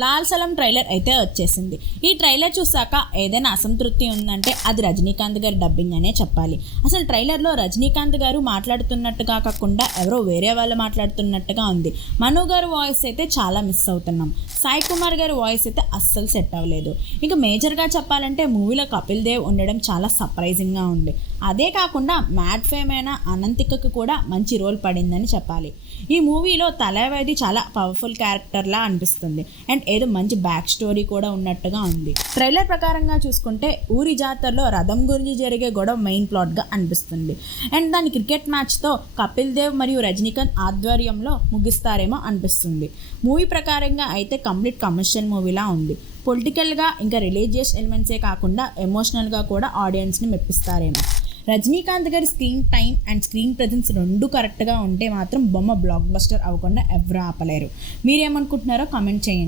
Lal సలం trailer అయితే వచ్చేసింది. ఈ ట్రైలర్ చూసాక ఏదైనా అసంతృప్తి ఉందంటే అది రజనీకాంత్ గారి డబ్బింగ్ అనే చెప్పాలి. అసలు ట్రైలర్లో రజనీకాంత్ గారు మాట్లాడుతున్నట్టుగా కాకుండా ఎవరో వేరే వాళ్ళు మాట్లాడుతున్నట్టుగా ఉంది. మను గారు వాయిస్ అయితే చాలా మిస్ అవుతున్నాం. సాయి కుమార్ గారి వాయిస్ అయితే అస్సలు సెట్ అవ్వలేదు. ఇంకా మేజర్గా చెప్పాలంటే మూవీలో కపిల్ దేవ్ ఉండడం చాలా సర్ప్రైజింగ్గా ఉంది. అదే కాకుండా మ్యాడ్ ఫేమ్ అయిన అనంతికకు కూడా మంచి రోల్ పడిందని చెప్పాలి. ఈ మూవీలో తలవేది చాలా పవర్ఫుల్ క్యారెక్టర్లా అనిపిస్తుంది అండ్ ఏదో మంచి బ్యాక్ స్టోరీ కూడా ఉన్నట్టుగా ఉంది. ట్రైలర్ ప్రకారంగా చూసుకుంటే ఊరి జాతరలో రథం గురించి జరిగే గొడవ మెయిన్ ప్లాట్గా అనిపిస్తుంది అండ్ దాని క్రికెట్ మ్యాచ్తో కపిల్ దేవ్ మరియు రజనీకాంత్ ఆధ్వర్యంలో ముగిస్తారేమో అనిపిస్తుంది. మూవీ ప్రకారంగా అయితే కంప్లీట్ కమర్షియల్ మూవీలా ఉంది. పొలిటికల్గా ఇంకా రిలీజియస్ ఎలిమెంట్సే కాకుండా ఎమోషనల్గా కూడా ఆడియన్స్ని మెప్పిస్తారేమో. రజనీకాంత్ గారి screen time and screen presence రెండు కరెక్ట్గా ఉంటే మాత్రం బొమ్మ బ్లాక్ బస్టర్ అవ్వకుండా ఎవరు ఆపలేరు. మీరేమనుకుంటున్నారో కామెంట్ చేయండి.